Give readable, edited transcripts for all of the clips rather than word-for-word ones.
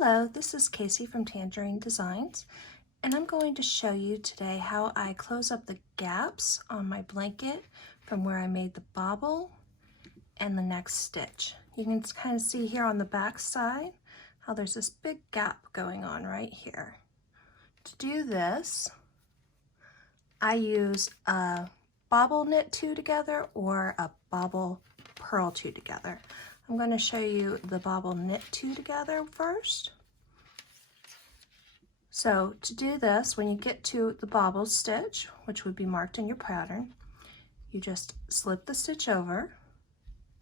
Hello, this is Casey from Tangerine Designs, and I'm going to show you today how I close up the gaps on my blanket from where I made the bobble and the next stitch. You can kind of see here on the back side how there's this big gap going on right here. To do this, I use a bobble knit two together or a bobble purl two together. I'm going to show you the bobble knit two together first. So to do this, when you get to the bobble stitch, which would be marked in your pattern, you just slip the stitch over,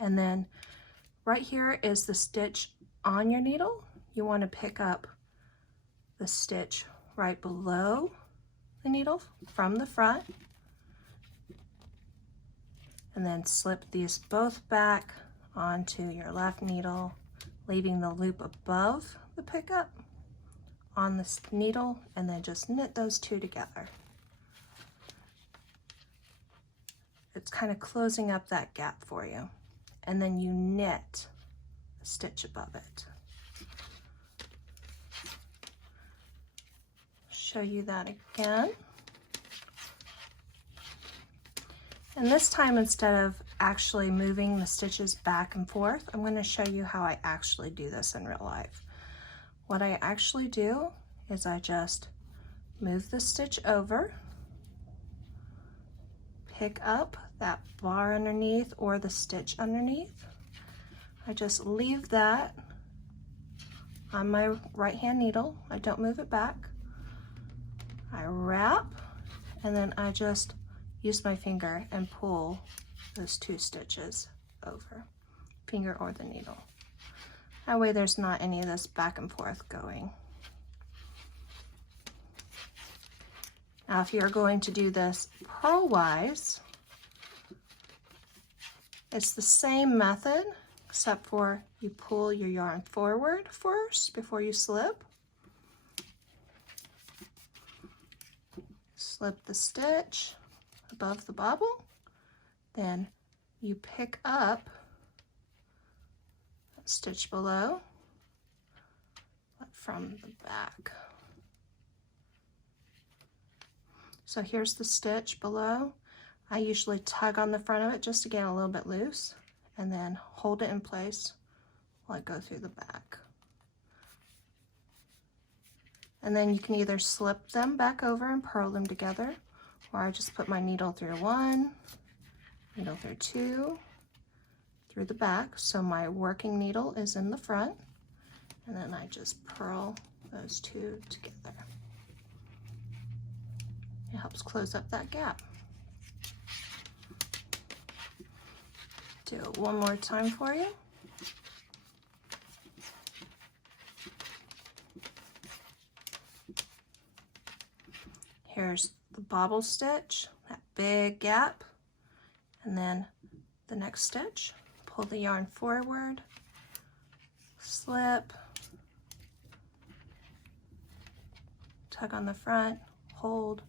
and then right here is the stitch on your needle. You want to pick up the stitch right below the needle from the front, and then slip these both back onto your left needle, leaving the loop above the pickup on this needle, and then just knit those two together. It's kind of closing up that gap for you, and then you knit a stitch above it. Show you that again. And this time, instead of actually moving the stitches back and forth, I'm going to show you how I actually do this in real life. What I actually do is I just move the stitch over, pick up that bar underneath or the stitch underneath. I just leave that on my right hand needle. I don't move it back. I wrap, and then I just use my finger and pull those two stitches over, finger or the needle. That way there's not any of this back and forth going. Now if you're going to do this purl-wise, it's the same method, except for you pull your yarn forward first before you slip. Slip the stitch above the bobble, then you pick up that stitch below, but from the back. So here's the stitch below. I usually tug on the front of it just to get a little bit loose, and then hold it in place while I go through the back. And then you can either slip them back over and purl them together, or I just put my needle through one, needle through two, through the back, so my working needle is in the front, and then I just purl those two together. It helps close up that gap. Do it one more time for you. Here's the bobble stitch, that big gap, and then the next stitch. Pull the yarn forward, slip, tug on the front, hold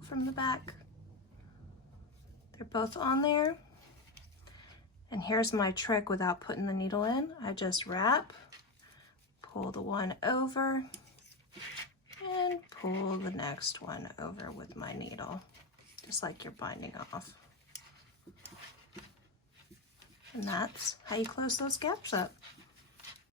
from the back. They're both on there. And here's my trick without putting the needle in. I just wrap, pull the one over, and pull the next one over with my needle, just like you're binding off. And that's how you close those gaps up.